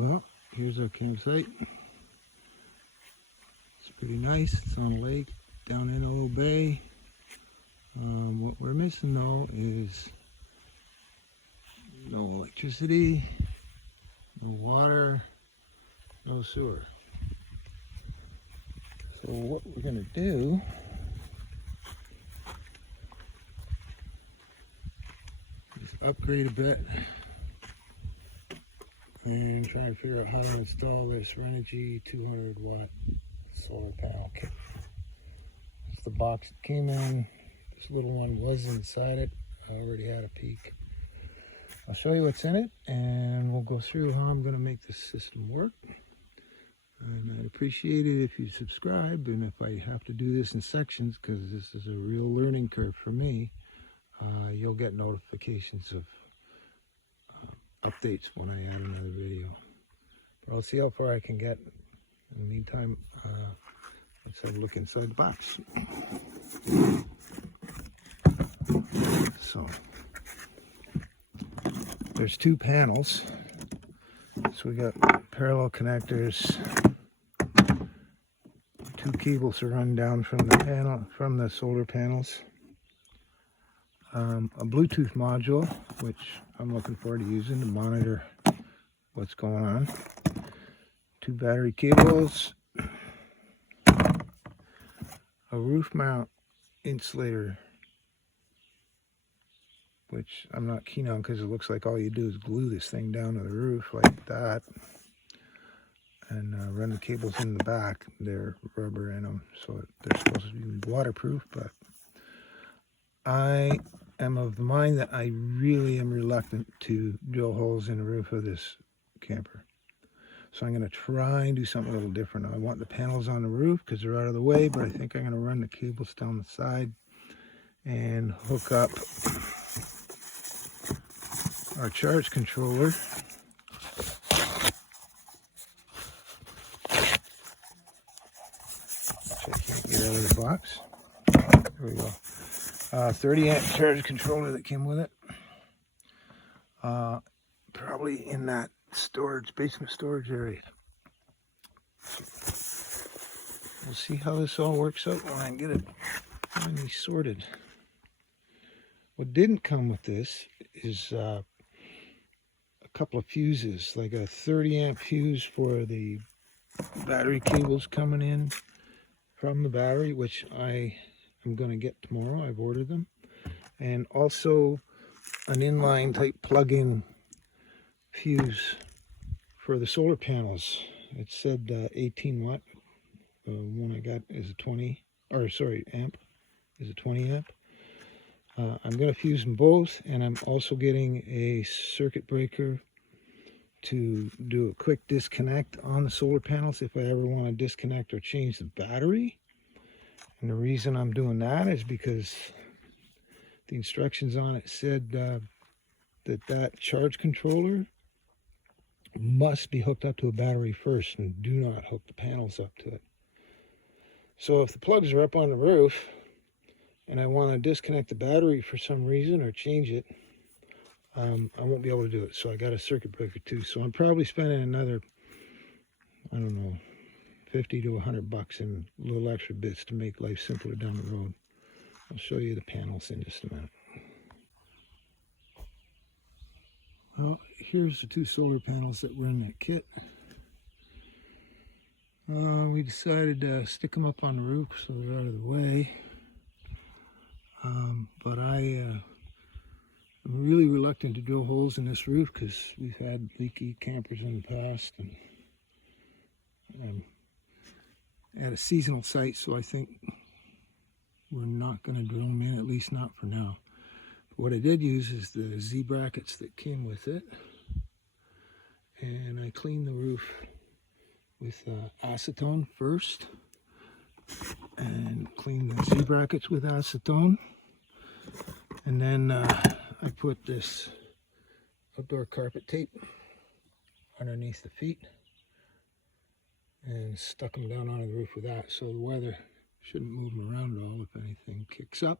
Well, here's our campsite. It's pretty nice. It's on a lake down in a little bay. What we're missing though is no electricity, no water, no sewer. So what we're going to do is upgrade a bit and try to figure out how to install this Renogy 200 watt solar panel kit. It's the box it came in. This little one was inside it. I already had a peek. I'll show you what's in it and we'll go through how I'm going to make this system work. And I'd appreciate it if you subscribe, and if I have to do this in sections, because this is a real learning curve for me, you'll get notifications of updates when I add another video. But I'll see how far I can get. In the meantime, let's have a look inside the box. So, there's two panels. So we got parallel connectors, two cables to run down from the panel, from the solar panels, a Bluetooth module, which I'm looking forward to using to monitor what's going on, two battery cables, a roof mount insulator, which I'm not keen on because it looks like all you do is glue this thing down to the roof like that, and run the cables in the back. They're rubber in them, so they're supposed to be waterproof, but I am of the mind that I really am reluctant to drill holes in the roof of this camper. So I'm going to try and do something a little different. I want the panels on the roof because they're out of the way, but I think I'm going to run the cables down the side and hook up our charge controller get out of the box. There we go. 30 amp charge controller that came with it. Probably in that storage, basement storage area. We'll see how this all works out when I get it finally sorted. What didn't come with this is a couple of fuses, like a 30 amp fuse for the battery cables coming in from the battery, which I am going to get tomorrow. I've ordered them. And also an inline type plug-in fuse for the solar panels. It said 18 watt. The one I got is a 20, or sorry, amp is a 20 amp. I'm going to fuse them both, and I'm also getting a circuit breaker to do a quick disconnect on the solar panels if I ever want to disconnect or change the battery. And the reason I'm doing that is because the instructions on it said that charge controller must be hooked up to a battery first, and do not hook the panels up to it. So if the plugs are up on the roof and I want to disconnect the battery for some reason or change it, I won't be able to do it. So I got a circuit breaker too. So I'm probably spending another, I don't know, 50 to 100 bucks in little extra bits to make life simpler down the road. I'll show you the panels in just a minute. Well, here's the two solar panels that were in that kit. We decided to stick them up on the roof so they're out of the way. But I'm really reluctant to drill holes in this roof because we've had leaky campers in the past, and I'm at a seasonal site, so I think we're not going to drill them in, at least not for now. But what I did use is the Z brackets that came with it, and I cleaned the roof with acetone first, and cleaned the Z brackets with acetone, and then I put this outdoor carpet tape underneath the feet and stuck them down onto the roof with that, so the weather shouldn't move them around at all if anything kicks up.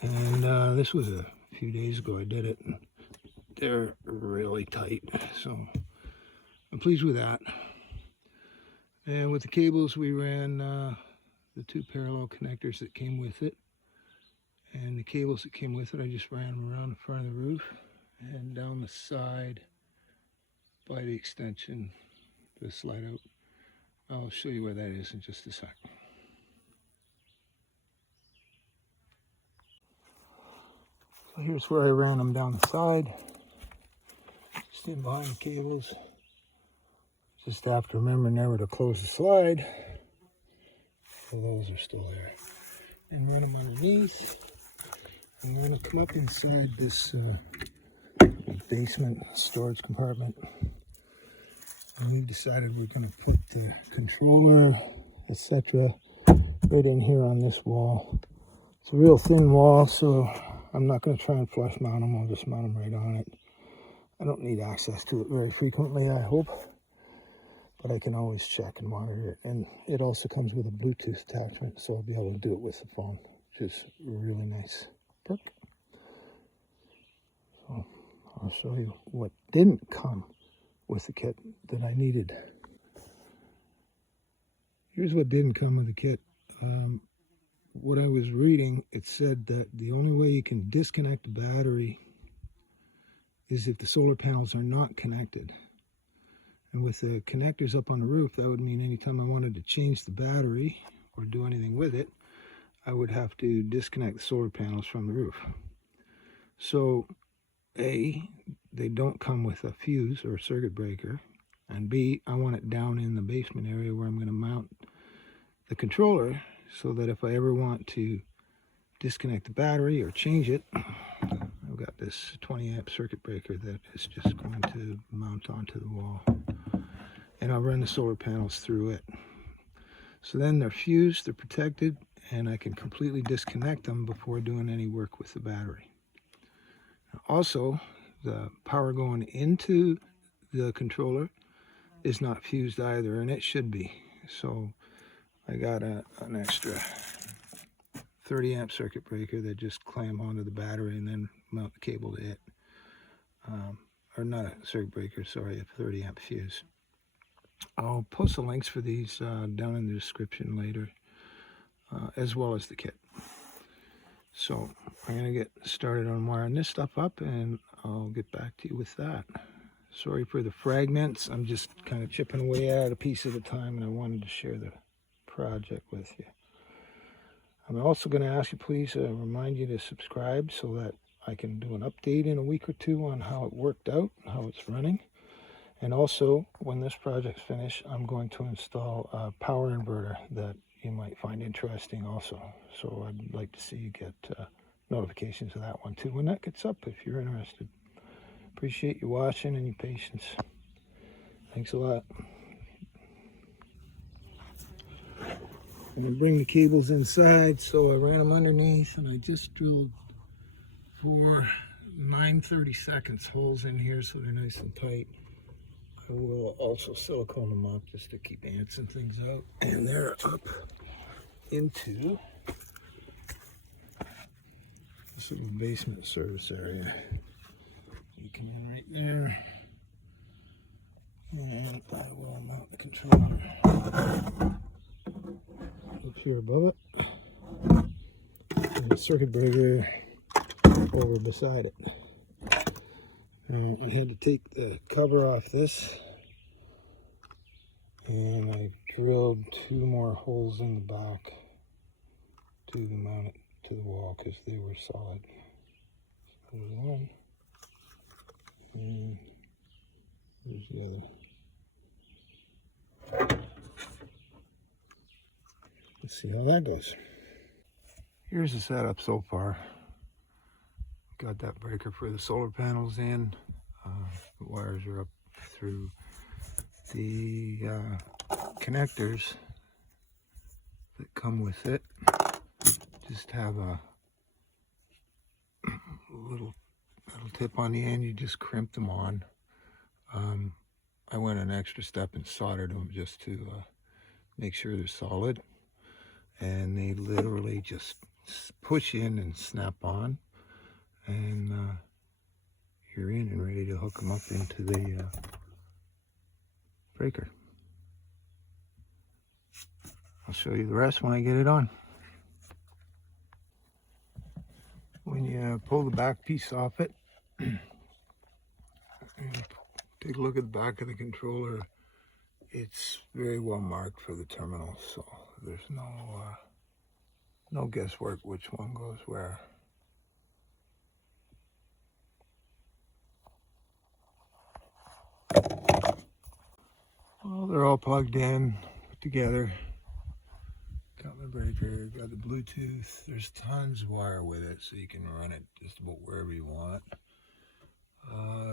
And this was a few days ago I did it, and they're really tight, so I'm pleased with that. And with the cables, we ran the 2 parallel connectors that came with it. And the cables that came with it, I just ran them around the front of the roof and down the side by the extension, the slide out. I'll show you where that is in just a sec. So here's where I ran them down the side. Just in behind the cables. Just have to remember never to close the slide. So those are still there. And run them underneath. And we're going to come up inside this basement storage compartment. And we decided we're going to put the controller, etc., right in here on this wall. It's a real thin wall, so I'm not going to try and flush mount them. I'll just mount them right on it. I don't need access to it very frequently, I hope. But I can always check and monitor it. And it also comes with a Bluetooth attachment, so I'll be able to do it with the phone, which is a really nice perk. So I'll show you what didn't come with the kit that I needed. Here's what didn't come with the kit. What I was reading, it said that the only way you can disconnect the battery is if the solar panels are not connected. And with the connectors up on the roof, that would mean anytime I wanted to change the battery or do anything with it, I would have to disconnect the solar panels from the roof. So, A, they don't come with a fuse or a circuit breaker. And B, I want it down in the basement area where I'm going to mount the controller so that if I ever want to disconnect the battery or change it, I've got this 20 amp circuit breaker that is just going to mount onto the wall. And I'll run the solar panels through it. So then they're fused, they're protected, and I can completely disconnect them before doing any work with the battery. Also, the power going into the controller is not fused either, and it should be. So I got an extra 30 amp circuit breaker that just clamp onto the battery and then mount the cable to it. Or not a circuit breaker, sorry, a 30 amp fuse. I'll post the links for these down in the description later, as well as the kit. So I'm going to get started on wiring this stuff up, and I'll get back to you with that. Sorry for the fragments. I'm just kind of chipping away at a piece at a time, and I wanted to share the project with you. I'm also going to ask you, please remind you to subscribe so that I can do an update in a week or two on how it worked out, how it's running. And also, when this project's finished, I'm going to install a power inverter that you might find interesting also. So I'd like to see you get notifications of that one too when that gets up, if you're interested. Appreciate you watching and your patience. Thanks a lot. I'm going to bring the cables inside, so I ran them underneath, and I just drilled 4 9/32 holes in here so they're nice and tight. I will also silicone them up just to keep ants and things out. And they're up into this little basement service area. You come in right there, and I will mount the controller up here above it, and the circuit breaker over beside it. Now, I had to take the cover off this, and I drilled 2 more holes in the back to mount it to the wall because they were solid. So there's one, and there's the other. Let's see how that goes. Here's the setup so far. Got that breaker for the solar panels in. The wires are up through the connectors that come with it. Just have a little tip on the end. You just crimp them on. I went an extra step and soldered them just to make sure they're solid. And they literally just push in and snap on. And you're in and ready to hook them up into the breaker. I'll show you the rest when I get it on. When you pull the back piece off it, take a look at the back of the controller. It's very well marked for the terminal, so there's no guesswork which one goes where. Well, they're all plugged in, put together. Got my breaker, got the Bluetooth. There's tons of wire with it, so you can run it just about wherever you want.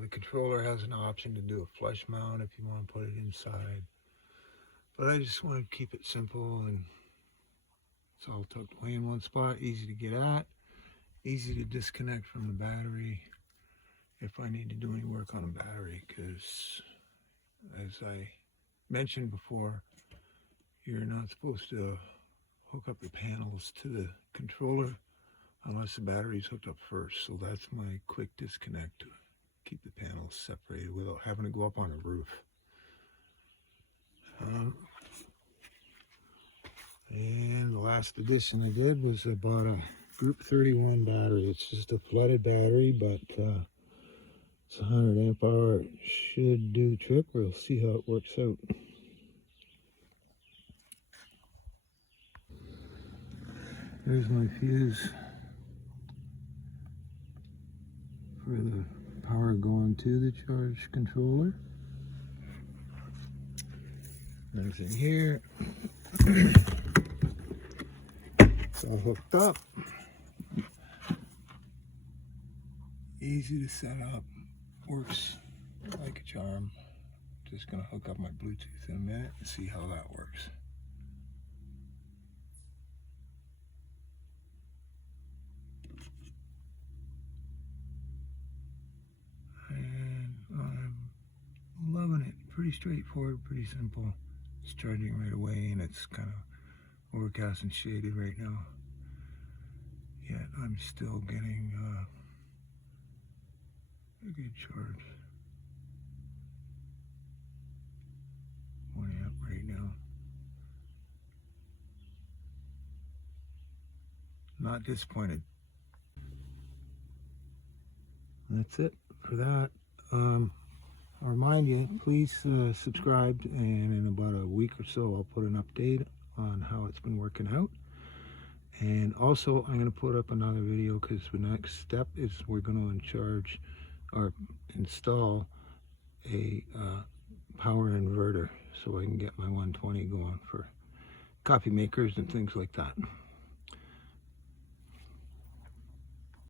The controller has an option to do a flush mount if you want to put it inside. But I just want to keep it simple, and it's all tucked away in one spot, easy to get at, easy to disconnect from the battery if I need to do any work on a battery, because as I mentioned before, you're not supposed to hook up the panels to the controller unless the battery's hooked up first. So that's my quick disconnect to keep the panels separated without having to go up on a roof. And the last addition I did was I bought a Group 31 battery. It's just a flooded battery, but it's 100 amp hour. It should do the trick. We'll see how it works out. There's my fuse for the power going to the charge controller. There's in here. It's all hooked up. Easy to set up. Works like a charm. Just gonna hook up my Bluetooth in a minute and see how that works. And I'm loving it. Pretty straightforward, pretty simple. It's charging right away, and it's kind of overcast and shaded right now. Yet I'm still getting a good charge. 1 amp right now. Not disappointed. That's it for that. I'll remind you, please subscribe, and in about a week or so I'll put an update on how it's been working out. And also I'm going to put up another video, because the next step is we're going to install a power inverter so I can get my 120 going for coffee makers and things like that.